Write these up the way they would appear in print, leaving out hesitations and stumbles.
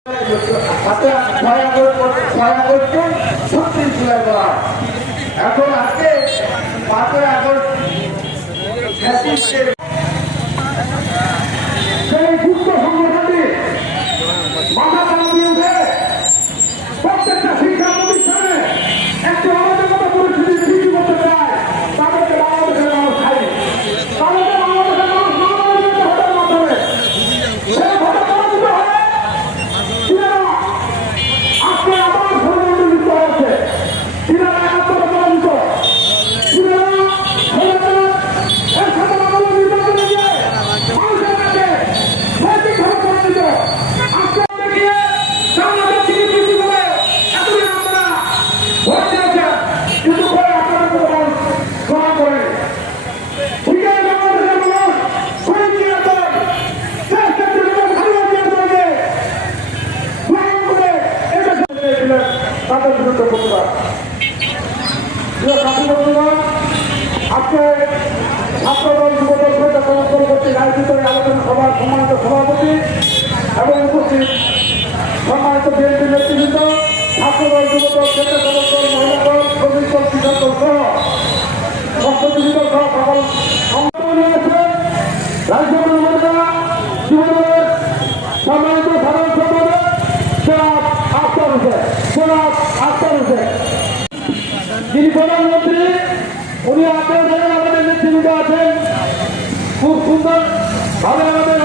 এখন আজকে 5ই আগস্ট সেই যুক্ত সংগঠনটি মাথা দিয়ে উঠে প্রত্যেকটা শিক্ষা প্রতিষ্ঠানে একটি অরাজকতা পরিস্থিতি সৃষ্টি করতে চায়। তাদেরকে বাংলাদেশের মানুষ খায়, তাদেরকে বাংলাদেশের মানুষ মানবিক ভোটের মাধ্যমে সেই ভোটে পরাজিত হয়ে তিনারা আজকে আবার ষড়যন্ত্রযুক্ত হচ্ছে। তিনারা একাত্তরে পরাজিত, তিনারা এর সাথে বাংলা নির্বাচনে গিয়ে মানুষের কাছে নৈতিকভাবে পরাজিত। আজকে দেখিয়ে বাংলাদেশ থেকে সৃষ্টি করে এতদিন আপনারা ভোট দিয়েছেন, কিন্তু পরে আপনারা কোনো মানুষ গ্রহণ করেন। ঠিক আছে, বাংলাদেশের মানুষ শহীদ জিয়ার দল দেশ থেকে খালেদা জিয়ার দলকে গ্রহণ করে এদেশে দিয়েছিলেন তাদের বিরুদ্ধে প্রতিবাদ। প্রিয় সাথী বন্ধুগণ, আজকে ছাত্রদল যুবদল সরকার পরবর্তী রাজনীতির আলোচনা সভার সম্মানিত সভাপতি এবং উপস্থিত সম্মানিত বিএনপি নেতৃবৃন্দ, ছাত্রদল যুবদল স্বেচ্ছাসেবক দল, মহিলা দল, শ্রমিক দল, কৃষক দল সহ স্বাস্থ্যজীবী দল সহ সকল সংগঠন নিয়েছে। রাজ্যপাল মহিলা যুবদলের সম্মানিত সাধারণ সম্পাদক জনাব আখতার হোসেন, যিনি প্রধানমন্ত্রী, উনি আপনার জানেন আমাদের নেতৃবৃন্দ আছেন, খুব সুন্দর ভাবে আমাদের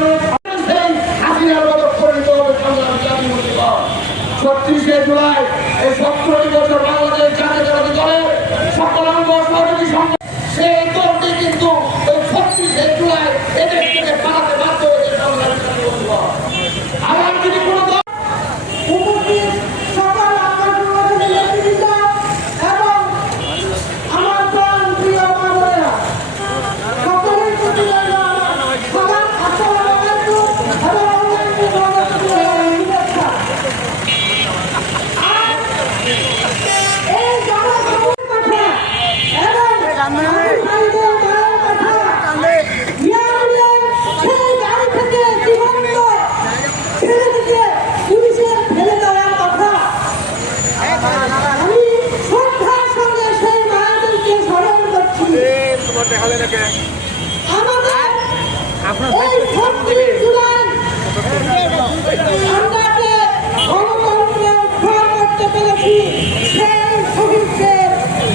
36শে জুলাই এই 17 বছর বাংলাদেশ জাতীয়তাবাদী দলের সকল অঙ্গ সহযোগী সংগঠন সেই দলটি কিন্তু ওই 36শে জুলাই এদের থেকে পালাতে বাধ্য হয়েছে। আবার যদি কোনো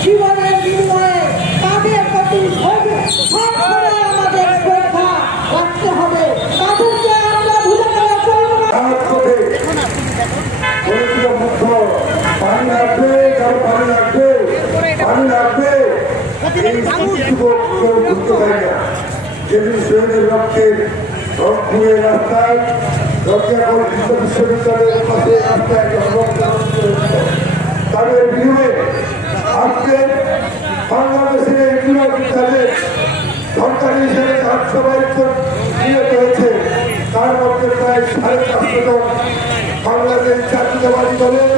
জীবনের বিনিময়ে তাদের প্রতি আমাদের শ্রদ্ধা রাখতে হবে। তাদেরকে আমরা ভুলে গেলে চলবে না। পানি লাগবে, যেদিন শহীদের রক্তের রংপুরের রাস্তায় বিশ্ববিদ্যালয়ের পাশে রাস্তায় তাদের বিরুদ্ধে আজকে বাংলাদেশের বিদ্যালয়ে সরকারি হিসেবে 822 জন নিহত হয়েছে। তার মধ্যে প্রায় 450 জন বাংলাদেশ জাতীয়তাবাদী দলের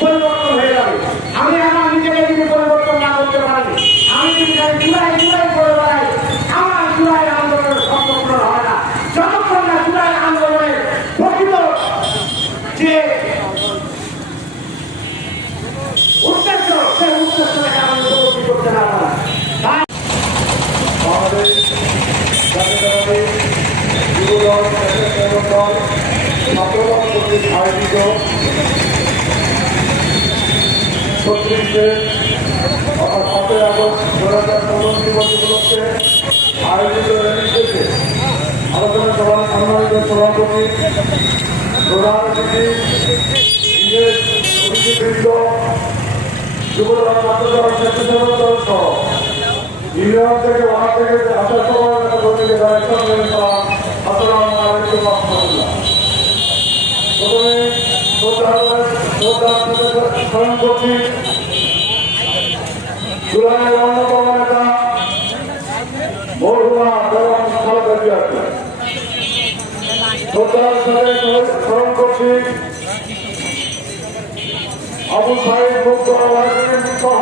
পরিবর্তন হয়ে যাবে। আমি আমার নিজেকে যদি পরিবর্তন না করতে পারি, আমি যদি জুলাই করে বেড়াই, আমার জুলাই আন্দোলনের সম্পূর্ণ হয় না। যতক্ষণ না জুলাই আন্দোলনের প্রকৃত যে উদ্দেশ্য, সেই উদ্দেশ্যটাকে আমি উপলব্ধি করতে না পারি। বাংলাদেশ জাতীয়তাবাদী যুবদল, স্বেচ্ছাসেবক দল, ছাত্রদল কর্তৃক আয়োজিত 36শে অর্থাৎ 5ই আগস্ট 2015 দিবস উপলক্ষে আয়োজিত র্যালিতে আলোচনা সভার সম্মানিত সভাপতি, প্রধান অতিথি, অতিথিবৃন্দ, যুবদল, ছাত্রদল, স্বেচ্ছাসেবক দল সহ ইউনিয়ন থেকে ওয়ার্ড থেকে আসার সময় প্রথমে স্মরণ করছি জুলাইয়ের অন্যতম নেতা মরহুমা বেগম খালেদা জিয়াকে। শ্রদ্ধার সাথে স্মরণ করছি আবুল সাইদ মুক্ত সহ